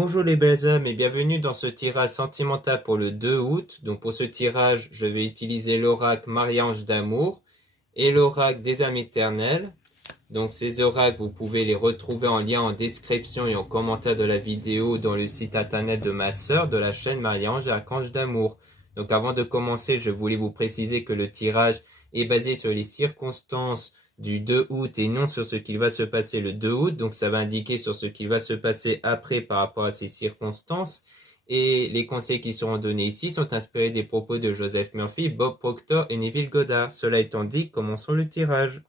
Bonjour les belles âmes et bienvenue dans ce tirage sentimental pour le 2 août. Donc pour ce tirage, je vais utiliser l'oracle Marie-Ange d'amour et l'oracle des âmes éternelles. Donc ces oracles, vous pouvez les retrouver en lien en description et en commentaire de la vidéo dans le site internet de ma sœur de la chaîne Marie-Ange et Archange d'amour. Donc avant de commencer, je voulais vous préciser que le tirage est basé sur les circonstances du 2 août et non sur ce qu'il va se passer le 2 août. Donc ça va indiquer sur ce qu'il va se passer après par rapport à ces circonstances. Et les conseils qui seront donnés ici sont inspirés des propos de Joseph Murphy, Bob Proctor et Neville Goddard. Cela étant dit, commençons le tirage.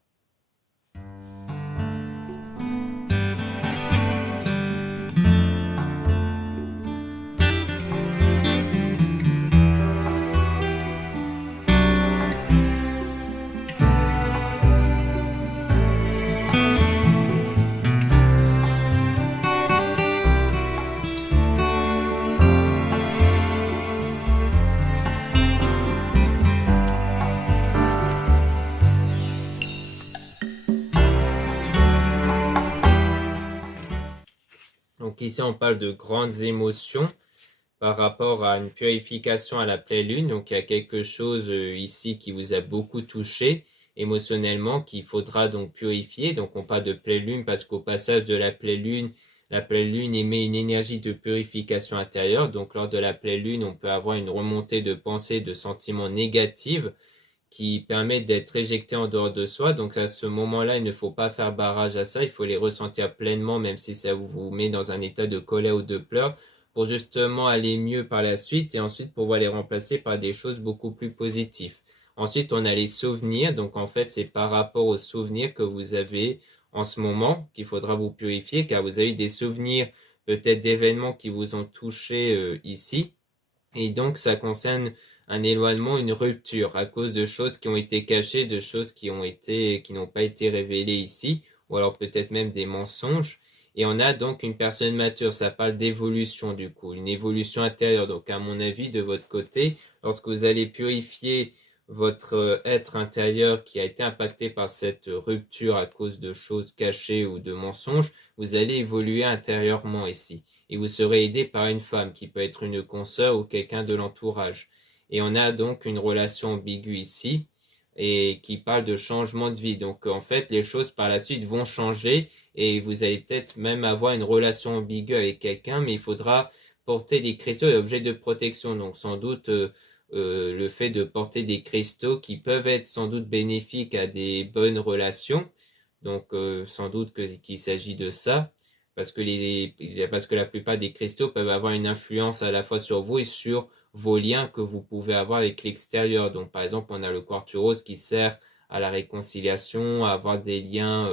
Donc ici, on parle de grandes émotions par rapport à une purification à la pleine lune. Donc il y a quelque chose ici qui vous a beaucoup touché émotionnellement qu'il faudra donc purifier. Donc on parle de pleine lune parce qu'au passage de la pleine lune émet une énergie de purification intérieure. Donc lors de la pleine lune, on peut avoir une remontée de pensées, de sentiments négatifs qui permettent d'être éjectés en dehors de soi. Donc à ce moment-là, il ne faut pas faire barrage à ça, il faut les ressentir pleinement, même si ça vous met dans un état de colère ou de pleurs, pour justement aller mieux par la suite et ensuite pouvoir les remplacer par des choses beaucoup plus positives. Ensuite, on a les souvenirs. Donc en fait, c'est par rapport aux souvenirs que vous avez en ce moment qu'il faudra vous purifier, car vous avez des souvenirs peut-être d'événements qui vous ont touché ici. Et donc, ça concerne un éloignement, une rupture à cause de choses qui ont été cachées, de choses qui n'ont pas été révélées ici, ou alors peut-être même des mensonges. Et on a donc une personne mature, ça parle d'évolution du coup, une évolution intérieure. Donc à mon avis, de votre côté, lorsque vous allez purifier votre être intérieur qui a été impacté par cette rupture à cause de choses cachées ou de mensonges, vous allez évoluer intérieurement ici. Et vous serez aidé par une femme qui peut être une consoeur ou quelqu'un de l'entourage. Et on a donc une relation ambiguë ici et qui parle de changement de vie. Donc en fait, les choses par la suite vont changer et vous allez peut-être même avoir une relation ambiguë avec quelqu'un, mais il faudra porter des cristaux et objets de protection. Donc sans doute le fait de porter des cristaux qui peuvent être sans doute bénéfiques à des bonnes relations. Donc sans doute qu'il s'agit de ça. Parce que la plupart des cristaux peuvent avoir une influence à la fois sur vous et sur vos liens que vous pouvez avoir avec l'extérieur. Donc par exemple, on a le quartz rose qui sert à la réconciliation, à avoir des liens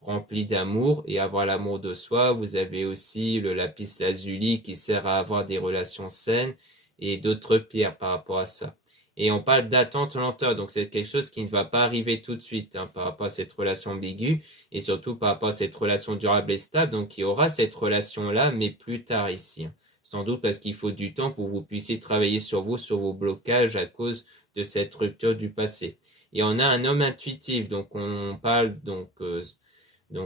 remplis d'amour et avoir l'amour de soi. Vous avez aussi le lapis lazuli qui sert à avoir des relations saines et d'autres pierres par rapport à ça. Et on parle d'attente lenteur, donc c'est quelque chose qui ne va pas arriver tout de suite par rapport à cette relation ambiguë et surtout par rapport à cette relation durable et stable. Donc il y aura cette relation-là, mais plus tard ici. Sans doute parce qu'il faut du temps pour que vous puissiez travailler sur vous, sur vos blocages à cause de cette rupture du passé. Et on a un homme intuitif, donc on parle donc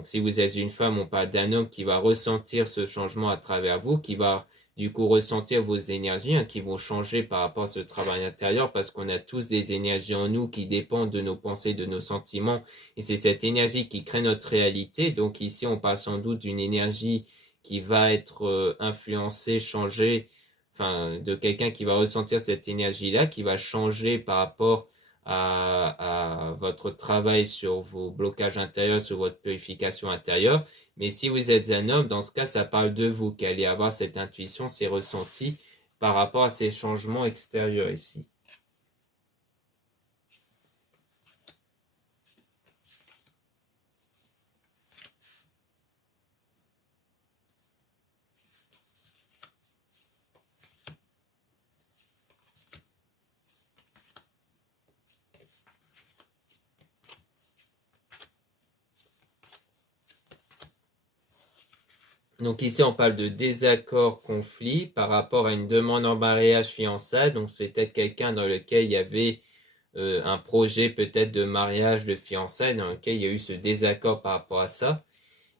si vous êtes une femme, on parle d'un homme qui va ressentir ce changement à travers vous, qui va du coup ressentir vos énergies qui vont changer par rapport à ce travail intérieur parce qu'on a tous des énergies en nous qui dépendent de nos pensées, de nos sentiments et c'est cette énergie qui crée notre réalité. Donc ici on parle sans doute d'une énergie qui va être influencée, changée, enfin de quelqu'un qui va ressentir cette énergie-là, qui va changer par rapport à votre travail sur vos blocages intérieurs, sur votre purification intérieure. Mais si vous êtes un homme, dans ce cas, ça parle de vous, qu'allez avoir cette intuition, ces ressentis par rapport à ces changements extérieurs ici. Donc ici, on parle de désaccord, conflit par rapport à une demande en mariage, fiançailles. Donc c'est peut-être quelqu'un dans lequel il y avait un projet peut-être de mariage, de fiançailles, dans lequel il y a eu ce désaccord par rapport à ça.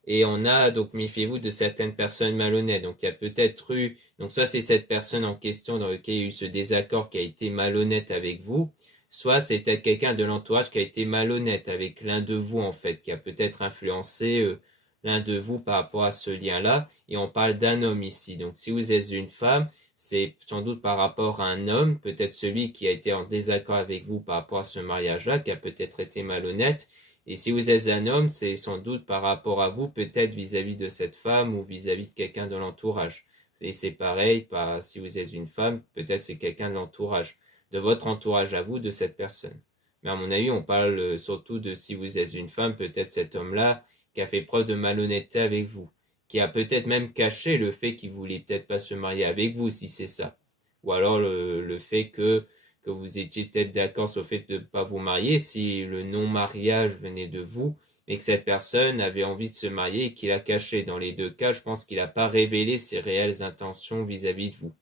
Et on a, donc méfiez-vous de certaines personnes malhonnêtes. Donc il y a peut-être eu, donc soit c'est cette personne en question dans laquelle il y a eu ce désaccord qui a été malhonnête avec vous, soit c'est peut-être quelqu'un de l'entourage qui a été malhonnête avec l'un de vous en fait, qui a peut-être influencé l'un de vous par rapport à ce lien-là. Et on parle d'un homme ici. Donc si vous êtes une femme, c'est sans doute par rapport à un homme, peut-être celui qui a été en désaccord avec vous par rapport à ce mariage-là, qui a peut-être été malhonnête. Et si vous êtes un homme, c'est sans doute par rapport à vous, peut-être vis-à-vis de cette femme ou vis-à-vis de quelqu'un de l'entourage. Et c'est pareil, si vous êtes une femme, peut-être c'est quelqu'un de l'entourage, de votre entourage à vous, de cette personne. Mais à mon avis, on parle surtout de si vous êtes une femme, peut-être cet homme-là qui a fait preuve de malhonnêteté avec vous, qui a peut-être même caché le fait qu'il voulait peut-être pas se marier avec vous, si c'est ça. Ou alors le fait que vous étiez peut-être d'accord sur le fait de ne pas vous marier, si le non-mariage venait de vous, mais que cette personne avait envie de se marier et qu'il a caché. Dans les deux cas, je pense qu'il n'a pas révélé ses réelles intentions vis-à-vis de vous.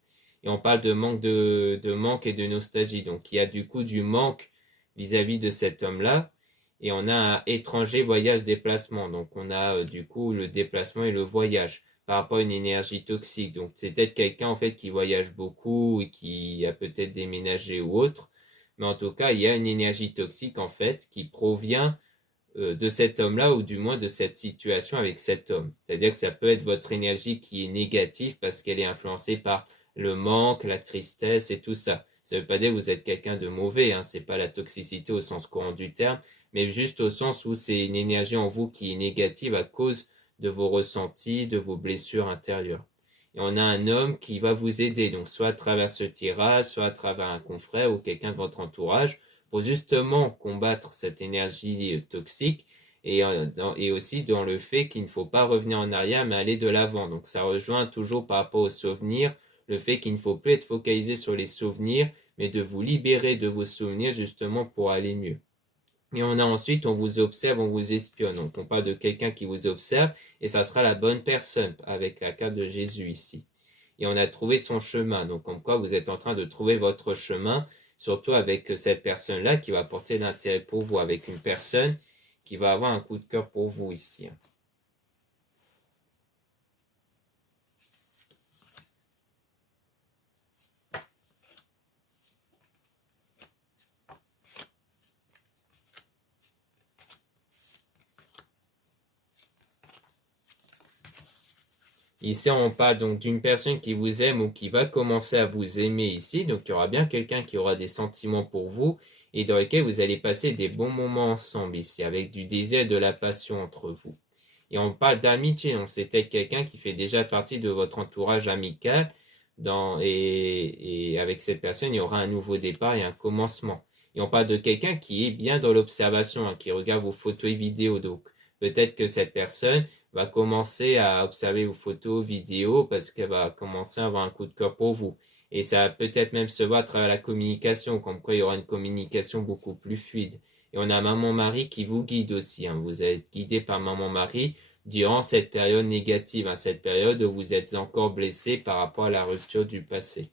Et on parle de manque et de nostalgie. Donc il y a du coup du manque vis-à-vis de cet homme-là. Et on a un étranger voyage déplacement. Donc on a du coup le déplacement et le voyage par rapport à une énergie toxique. Donc c'est peut-être quelqu'un en fait qui voyage beaucoup et qui a peut-être déménagé ou autre. Mais en tout cas, il y a une énergie toxique en fait qui provient de cet homme-là ou du moins de cette situation avec cet homme. C'est-à-dire que ça peut être votre énergie qui est négative parce qu'elle est influencée par le manque, la tristesse et tout ça. Ça ne veut pas dire que vous êtes quelqu'un de mauvais, hein, c'est pas la toxicité au sens courant du terme, mais juste au sens où c'est une énergie en vous qui est négative à cause de vos ressentis, de vos blessures intérieures. Et on a un homme qui va vous aider, donc soit à travers ce tirage, soit à travers un confrère ou quelqu'un de votre entourage, pour justement combattre cette énergie toxique et aussi dans le fait qu'il ne faut pas revenir en arrière mais aller de l'avant. Donc ça rejoint toujours par rapport aux souvenirs, le fait qu'il ne faut plus être focalisé sur les souvenirs mais de vous libérer de vos souvenirs justement pour aller mieux. Et on a ensuite, on vous observe, on vous espionne. Donc on parle de quelqu'un qui vous observe et ça sera la bonne personne avec la carte de Jésus ici. Et on a trouvé son chemin. Donc comme quoi vous êtes en train de trouver votre chemin, surtout avec cette personne-là qui va apporter l'intérêt pour vous, avec une personne qui va avoir un coup de cœur pour vous ici. Ici, on parle donc d'une personne qui vous aime ou qui va commencer à vous aimer ici. Donc, il y aura bien quelqu'un qui aura des sentiments pour vous et dans lequel vous allez passer des bons moments ensemble ici, avec du désir et de la passion entre vous. Et on parle d'amitié, donc c'est peut-être quelqu'un qui fait déjà partie de votre entourage amical. Et avec cette personne, il y aura un nouveau départ et un commencement. Et on parle de quelqu'un qui est bien dans l'observation, hein, qui regarde vos photos et vidéos. Donc, peut-être que cette personne va commencer à observer vos photos, vidéos, parce qu'elle va commencer à avoir un coup de cœur pour vous. Et ça va peut-être même se voir à travers la communication, comme quoi il y aura une communication beaucoup plus fluide. Et on a Maman Marie qui vous guide aussi, hein. Vous êtes guidé par Maman Marie durant cette période négative, hein, cette période où vous êtes encore blessé par rapport à la rupture du passé.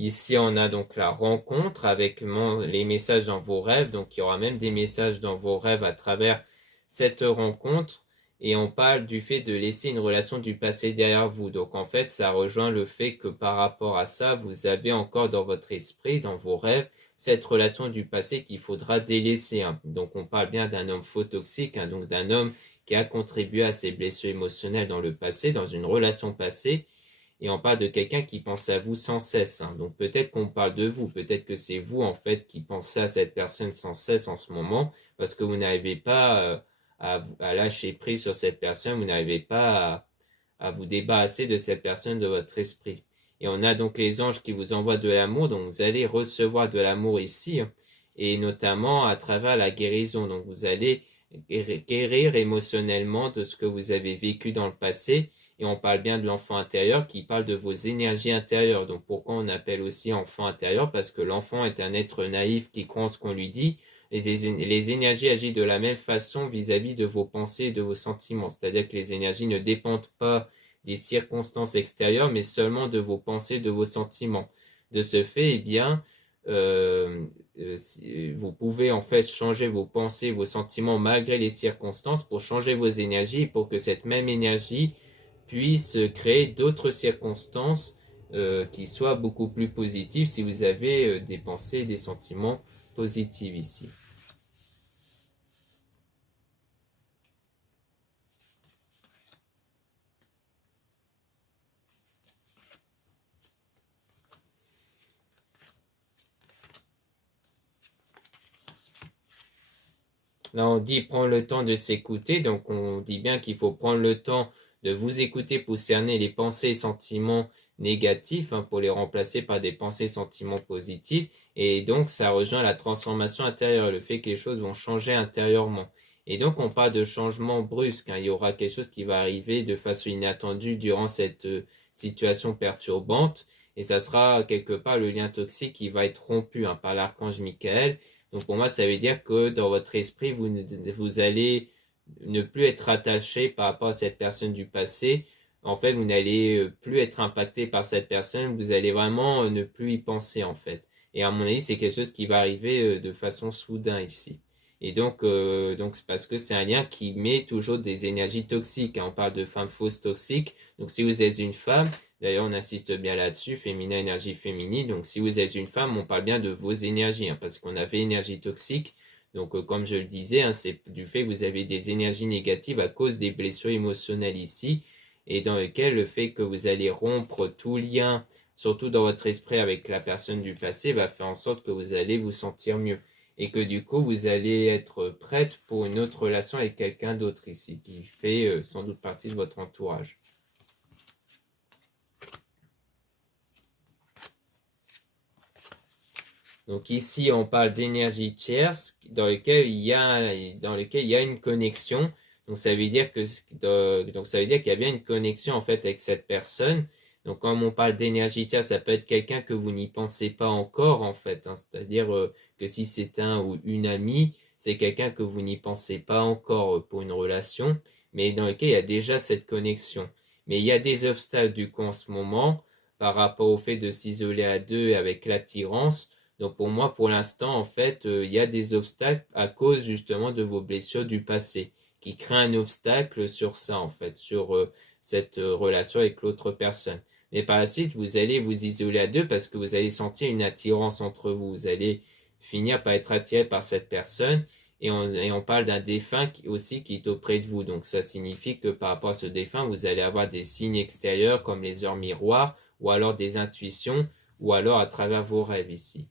Ici, on a donc la rencontre avec les messages dans vos rêves. Donc, il y aura même des messages dans vos rêves à travers cette rencontre. Et on parle du fait de laisser une relation du passé derrière vous. Donc, en fait, ça rejoint le fait que par rapport à ça, vous avez encore dans votre esprit, dans vos rêves, cette relation du passé qu'il faudra délaisser, hein. Donc, on parle bien d'un homme faux toxique, hein, donc d'un homme qui a contribué à ses blessures émotionnelles dans le passé, dans une relation passée. Et on parle de quelqu'un qui pense à vous sans cesse, hein. Donc peut-être qu'on parle de vous, peut-être que c'est vous en fait qui pensez à cette personne sans cesse en ce moment, parce que vous n'arrivez pas à lâcher prise sur cette personne, vous n'arrivez pas à vous débarrasser de cette personne de votre esprit. Et on a donc les anges qui vous envoient de l'amour, donc vous allez recevoir de l'amour ici, hein, et notamment à travers la guérison. Donc vous allez guérir émotionnellement de ce que vous avez vécu dans le passé. Et on parle bien de l'enfant intérieur qui parle de vos énergies intérieures. Donc pourquoi on appelle aussi enfant intérieur? Parce que l'enfant est un être naïf qui croit en ce qu'on lui dit. les énergies agissent de la même façon vis-à-vis de vos pensées et de vos sentiments. C'est-à-dire que les énergies ne dépendent pas des circonstances extérieures, mais seulement de vos pensées, de vos sentiments. De ce fait, eh bien, vous pouvez en fait changer vos pensées, vos sentiments malgré les circonstances pour changer vos énergies et pour que cette même énergie puisse créer d'autres circonstances qui soient beaucoup plus positives si vous avez des pensées et des sentiments positifs ici. Là, on dit prendre le temps de s'écouter, donc on dit bien qu'il faut prendre le temps de vous écouter pour cerner les pensées et sentiments négatifs, pour les remplacer par des pensées et sentiments positifs. Et donc, ça rejoint la transformation intérieure, le fait que les choses vont changer intérieurement. Et donc, on parle de changement brusque. Il y aura quelque chose qui va arriver de façon inattendue durant cette situation perturbante. Et ça sera quelque part le lien toxique qui va être rompu par l'archange Michael. Donc pour moi, ça veut dire que dans votre esprit, vous allez ne plus être attaché par rapport à cette personne du passé. En fait, vous n'allez plus être impacté par cette personne. Vous allez vraiment ne plus y penser en fait. Et à mon avis, c'est quelque chose qui va arriver de façon soudain ici. Et donc c'est parce que c'est un lien qui met toujours des énergies toxiques. On parle de femmes fausses toxiques. Donc si vous êtes une femme, d'ailleurs on insiste bien là-dessus, féminin, énergie féminine. Donc si vous êtes une femme, on parle bien de vos énergies, parce qu'on avait énergie toxique. Donc comme je le disais, c'est du fait que vous avez des énergies négatives à cause des blessures émotionnelles ici, et dans lequel le fait que vous allez rompre tout lien, surtout dans votre esprit avec la personne du passé, va faire en sorte que vous allez vous sentir mieux. Et que du coup, vous allez être prête pour une autre relation avec quelqu'un d'autre ici, qui fait sans doute partie de votre entourage. Donc ici, on parle d'énergie tierce dans lequel il y a une connexion. Donc ça veut dire qu'il y a bien une connexion en fait avec cette personne. Donc quand on parle d'énergie tierce, ça peut être quelqu'un que vous n'y pensez pas encore en fait. C'est-à-dire que si c'est un ou une amie, c'est quelqu'un que vous n'y pensez pas encore pour une relation, mais dans lequel il y a déjà cette connexion. Mais il y a des obstacles du coup en ce moment par rapport au fait de s'isoler à deux avec l'attirance. Donc pour moi, pour l'instant, en fait, il y a des obstacles à cause justement de vos blessures du passé, qui créent un obstacle sur ça, en fait, sur cette relation avec l'autre personne. Mais par la suite, vous allez vous isoler à deux parce que vous allez sentir une attirance entre vous. Vous allez finir par être attiré par cette personne. Et on parle d'un défunt aussi qui est auprès de vous. Donc ça signifie que par rapport à ce défunt, vous allez avoir des signes extérieurs comme les heures miroirs, ou alors des intuitions, ou alors à travers vos rêves ici.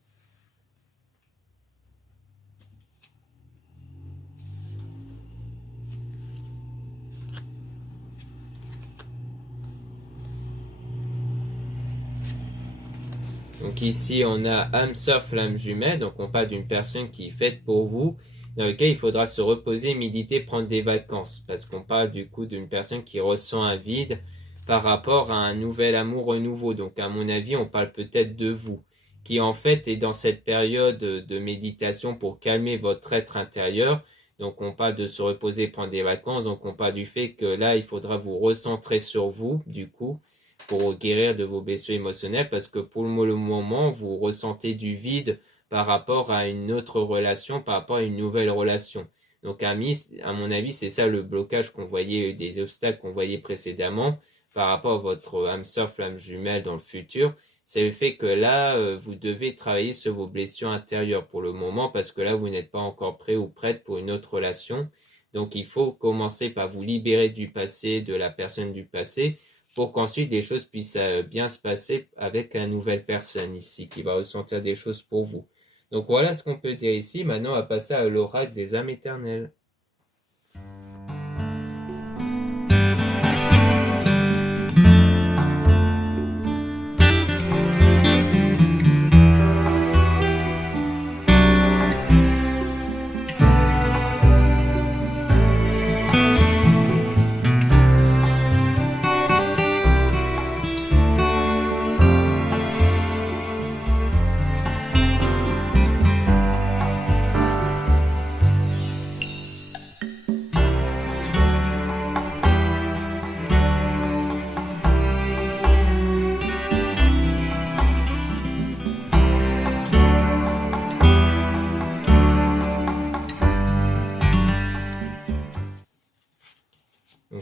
Donc ici, on a âme sœur flamme jumelle, donc on parle d'une personne qui est faite pour vous, dans laquelle il faudra se reposer, méditer, prendre des vacances, parce qu'on parle du coup d'une personne qui ressent un vide par rapport à un nouvel amour renouveau. Donc à mon avis, on parle peut-être de vous, qui en fait est dans cette période de méditation pour calmer votre être intérieur. Donc on parle de se reposer, prendre des vacances, donc on parle du fait que là, il faudra vous recentrer sur vous, du coup, pour guérir de vos blessures émotionnelles, parce que pour le moment, vous ressentez du vide par rapport à une autre relation, par rapport à une nouvelle relation. Donc à mon avis, c'est ça le blocage qu'on voyait, des obstacles qu'on voyait précédemment par rapport à votre âme sœur flamme jumelle dans le futur. C'est le fait que là, vous devez travailler sur vos blessures intérieures pour le moment, parce que là, vous n'êtes pas encore prêt ou prête pour une autre relation. Donc il faut commencer par vous libérer du passé, de la personne du passé, pour qu'ensuite des choses puissent bien se passer avec la nouvelle personne ici, qui va ressentir des choses pour vous. Donc voilà ce qu'on peut dire ici. Maintenant, on va passer à l'oracle des âmes éternelles.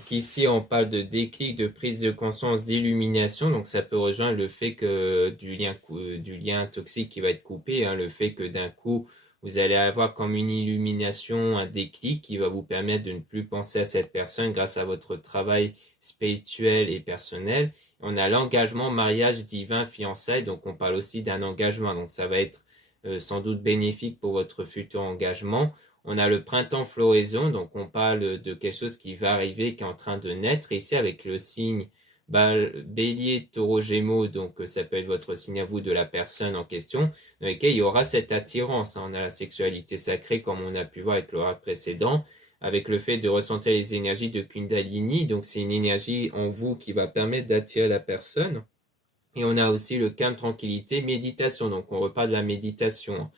Donc ici, on parle de déclic, de prise de conscience, d'illumination. Donc ça peut rejoindre le fait que du lien toxique qui va être coupé, hein, le fait que d'un coup, vous allez avoir comme une illumination, un déclic qui va vous permettre de ne plus penser à cette personne grâce à votre travail spirituel et personnel. On a l'engagement, mariage divin, fiançailles. Donc on parle aussi d'un engagement. Donc ça va être sans doute bénéfique pour votre futur engagement. On a le printemps floraison, donc on parle de quelque chose qui va arriver, qui est en train de naître ici avec le signe bélier, taureau, gémeaux, donc ça peut être votre signe à vous de la personne en question, dans lequel il y aura cette attirance. On a la sexualité sacrée comme on a pu voir avec l'oracle précédent, avec le fait de ressentir les énergies de Kundalini, donc c'est une énergie en vous qui va permettre d'attirer la personne. Et on a aussi le calme, tranquillité, méditation, donc on reparle de la méditation,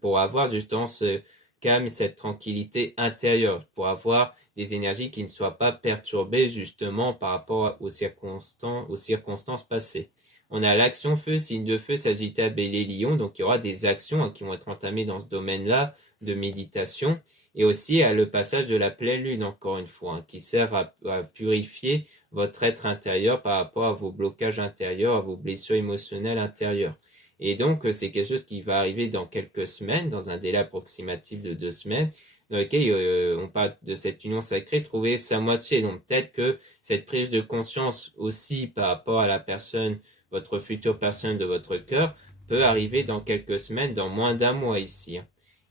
pour avoir justement ce calme, cette tranquillité intérieure, pour avoir des énergies qui ne soient pas perturbées justement par rapport aux circonstances passées. On a l'action feu, signe de feu, Sagittaire, Bélier, Lion, donc il y aura des actions qui vont être entamées dans ce domaine-là de méditation, et aussi à le passage de la pleine lune, encore une fois, qui sert à purifier votre être intérieur par rapport à vos blocages intérieurs, à vos blessures émotionnelles intérieures. Et donc, c'est quelque chose qui va arriver dans quelques semaines, dans un délai approximatif de 2 semaines, dans lequel on parle de cette union sacrée, trouver sa moitié. Donc, peut-être que cette prise de conscience aussi par rapport à la personne, votre future personne de votre cœur, peut arriver dans quelques semaines, dans moins d'un mois ici.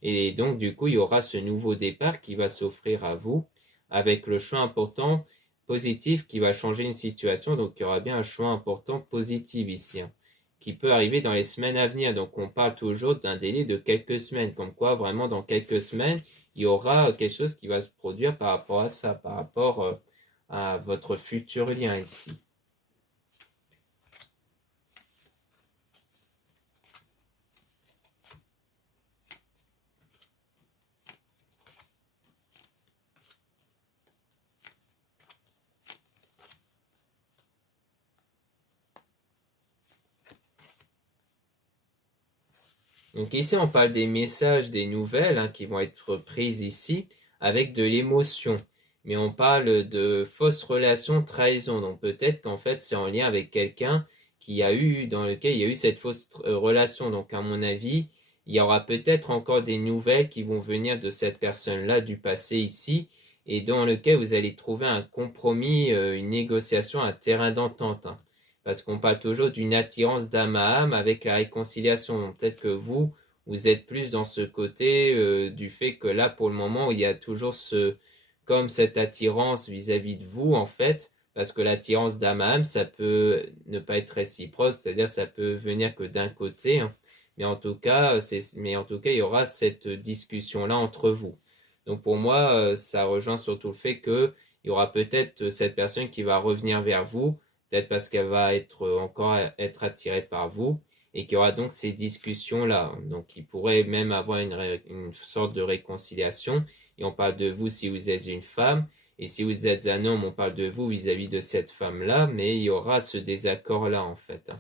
Et donc, du coup, il y aura ce nouveau départ qui va s'offrir à vous, avec le choix important, positif, qui va changer une situation. Donc, il y aura bien un choix important positif ici, qui peut arriver dans les semaines à venir. Donc, on parle toujours d'un délai de quelques semaines, comme quoi vraiment dans quelques semaines, il y aura quelque chose qui va se produire par rapport à ça, par rapport à votre futur lien ici. Donc ici, on parle des messages, des nouvelles qui vont être prises ici avec de l'émotion. Mais on parle de fausses relations, trahison. Donc peut-être qu'en fait, c'est en lien avec quelqu'un dans lequel il y a eu cette fausse relation. Donc à mon avis, il y aura peut-être encore des nouvelles qui vont venir de cette personne-là du passé ici et dans lequel vous allez trouver un compromis, une négociation, un terrain d'entente. Parce qu'on parle toujours d'une attirance d'âme à âme avec la réconciliation. Donc peut-être que vous êtes plus dans ce côté du fait que là, pour le moment, il y a toujours comme cette attirance vis-à-vis de vous, en fait, parce que l'attirance d'âme à âme, ça peut ne pas être réciproque, c'est-à-dire ça peut venir que d'un côté, mais en tout cas, il y aura cette discussion-là entre vous. Donc pour moi, ça rejoint surtout le fait que il y aura peut-être cette personne qui va revenir vers vous, peut-être parce qu'elle va encore être attirée par vous, et qu'il y aura donc ces discussions-là. Donc il pourrait même avoir une sorte de réconciliation, et on parle de vous si vous êtes une femme, et si vous êtes un homme, on parle de vous vis-à-vis de cette femme-là, mais il y aura ce désaccord-là en fait.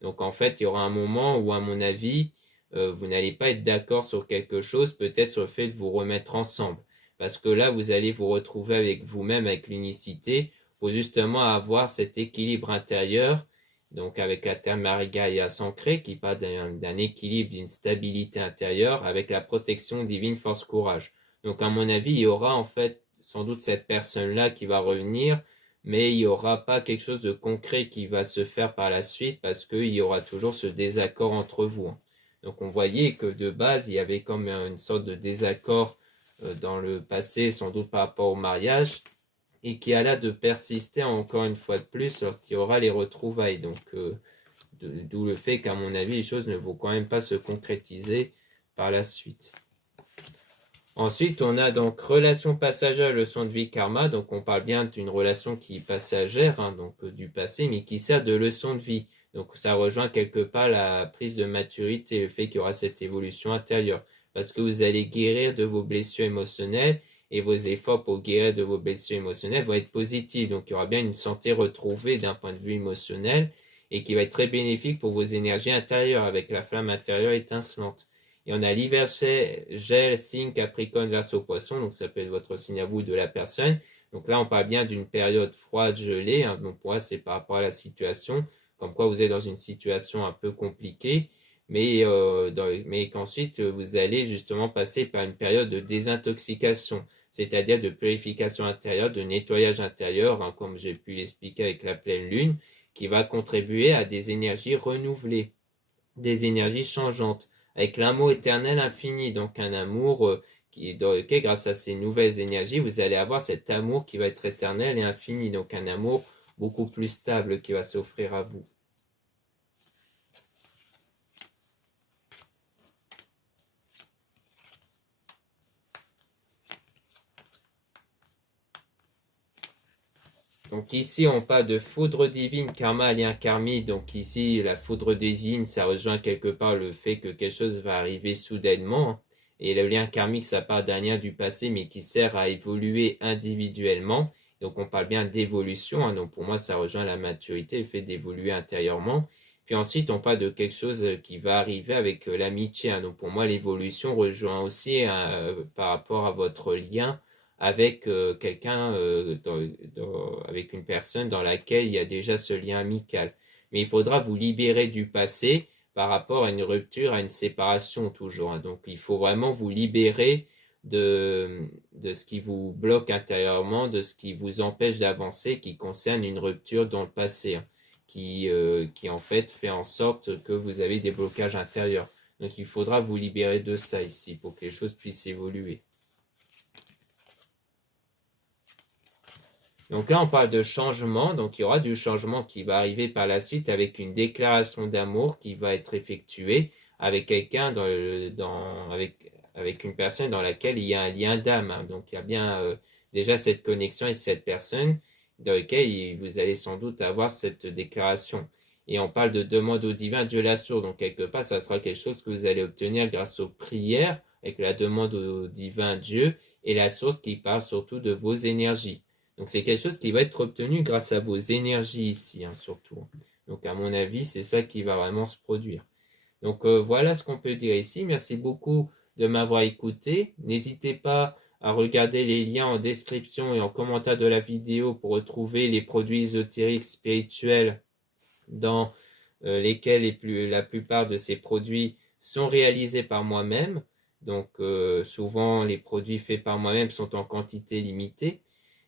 Donc en fait, il y aura un moment où, à mon avis, vous n'allez pas être d'accord sur quelque chose, peut-être sur le fait de vous remettre ensemble. Parce que là, vous allez vous retrouver avec vous-même, avec l'unicité, pour justement avoir cet équilibre intérieur, donc avec la terre Marie-Gaïa s'ancrer, qui parle d'un équilibre, d'une stabilité intérieure, avec la protection divine, force, courage. Donc à mon avis, il y aura en fait sans doute cette personne-là qui va revenir, mais il n'y aura pas quelque chose de concret qui va se faire par la suite, parce qu'il y aura toujours ce désaccord entre vous. Donc on voyait que de base, il y avait comme une sorte de désaccord dans le passé, sans doute par rapport au mariage, et qui a l'air de persister encore une fois de plus lorsqu'il y aura les retrouvailles. Donc, d'où le fait qu'à mon avis, les choses ne vont quand même pas se concrétiser par la suite. Ensuite, on a donc relation passagère, leçon de vie, karma. Donc, on parle bien d'une relation qui est passagère, donc du passé, mais qui sert de leçon de vie. Donc, ça rejoint quelque part la prise de maturité, le fait qu'il y aura cette évolution intérieure. Parce que vous allez guérir de vos blessures émotionnelles, et vos efforts pour guérir de vos blessures émotionnelles vont être positifs. Donc, il y aura bien une santé retrouvée d'un point de vue émotionnel et qui va être très bénéfique pour vos énergies intérieures avec la flamme intérieure étincelante. Et on a l'hiver gel, signe Capricorne, Verseau, Poisson, donc ça peut être votre signe à vous de la personne, Donc là, on parle bien d'une période froide, gelée, hein. Donc pour moi, c'est par rapport à la situation, comme quoi vous êtes dans une situation un peu compliquée, mais qu'ensuite vous allez justement passer par une période de désintoxication, c'est-à-dire de purification intérieure, de nettoyage intérieur, hein, comme j'ai pu l'expliquer avec la pleine lune, qui va contribuer à des énergies renouvelées, des énergies changeantes, avec l'amour éternel infini, donc un amour dans lequel, grâce à ces nouvelles énergies, vous allez avoir cet amour qui va être éternel et infini, donc un amour beaucoup plus stable qui va s'offrir à vous. Donc ici, on parle de foudre divine, karma, lien karmique. Donc ici, la foudre divine, ça rejoint quelque part le fait que quelque chose va arriver soudainement. Et le lien karmique, ça part d'un lien du passé, mais qui sert à évoluer individuellement. Donc on parle bien d'évolution, hein. Donc pour moi, ça rejoint la maturité, le fait d'évoluer intérieurement. Puis ensuite, on parle de quelque chose qui va arriver avec l'amitié, hein. Donc pour moi, l'évolution rejoint aussi par rapport à votre lien avec quelqu'un, avec une personne dans laquelle il y a déjà ce lien amical. Mais il faudra vous libérer du passé par rapport à une rupture, à une séparation toujours, hein. Donc il faut vraiment vous libérer de ce qui vous bloque intérieurement, de ce qui vous empêche d'avancer, qui concerne une rupture dans le passé, hein, qui en fait en sorte que vous avez des blocages intérieurs. Donc il faudra vous libérer de ça ici pour que les choses puissent évoluer. Donc là, on parle de changement. Donc il y aura du changement qui va arriver par la suite avec une déclaration d'amour qui va être effectuée avec quelqu'un avec une personne dans laquelle il y a un lien d'âme, hein. Donc il y a bien déjà cette connexion avec cette personne dans laquelle vous allez sans doute avoir cette déclaration. Et on parle de demande au divin, Dieu l'assure. Donc quelque part, ça sera quelque chose que vous allez obtenir grâce aux prières, avec la demande au divin Dieu et la source qui parle surtout de vos énergies. Donc c'est quelque chose qui va être obtenu grâce à vos énergies ici, hein, surtout. Donc à mon avis, c'est ça qui va vraiment se produire. Donc voilà ce qu'on peut dire ici. Merci beaucoup de m'avoir écouté. N'hésitez pas à regarder les liens en description et en commentaire de la vidéo pour retrouver les produits ésotériques spirituels dans lesquels la plupart de ces produits sont réalisés par moi-même. Donc souvent les produits faits par moi-même sont en quantité limitée.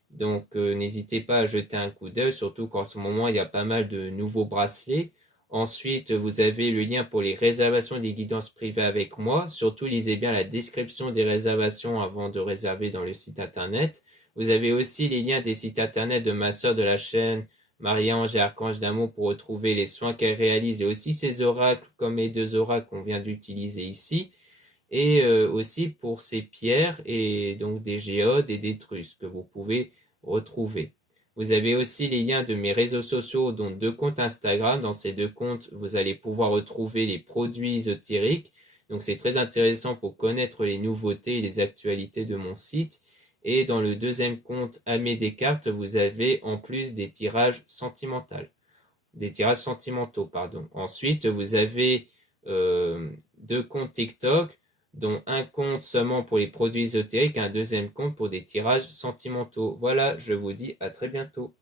Donc n'hésitez pas à jeter un coup d'œil, surtout qu'en ce moment il y a pas mal de nouveaux bracelets. Ensuite, vous avez le lien pour les réservations des guidances privées avec moi. Surtout, lisez bien la description des réservations avant de réserver dans le site internet. Vous avez aussi les liens des sites internet de ma sœur de la chaîne, Marie-Ange et Archange d'Amour, pour retrouver les soins qu'elle réalise et aussi ses oracles, comme les deux oracles qu'on vient d'utiliser ici. Et aussi pour ces pierres et donc des géodes et des trusses que vous pouvez retrouver. Vous avez aussi les liens de mes réseaux sociaux, dont 2 comptes Instagram. Dans ces 2 comptes, vous allez pouvoir retrouver les produits ésotériques. Donc c'est très intéressant pour connaître les nouveautés et les actualités de mon site. Et dans le 2e compte Amé Descartes, vous avez en plus des tirages sentimentaux. Ensuite, vous avez 2 comptes TikTok, dont un compte seulement pour les produits ésotériques et un 2e compte pour des tirages sentimentaux. Voilà, je vous dis à très bientôt.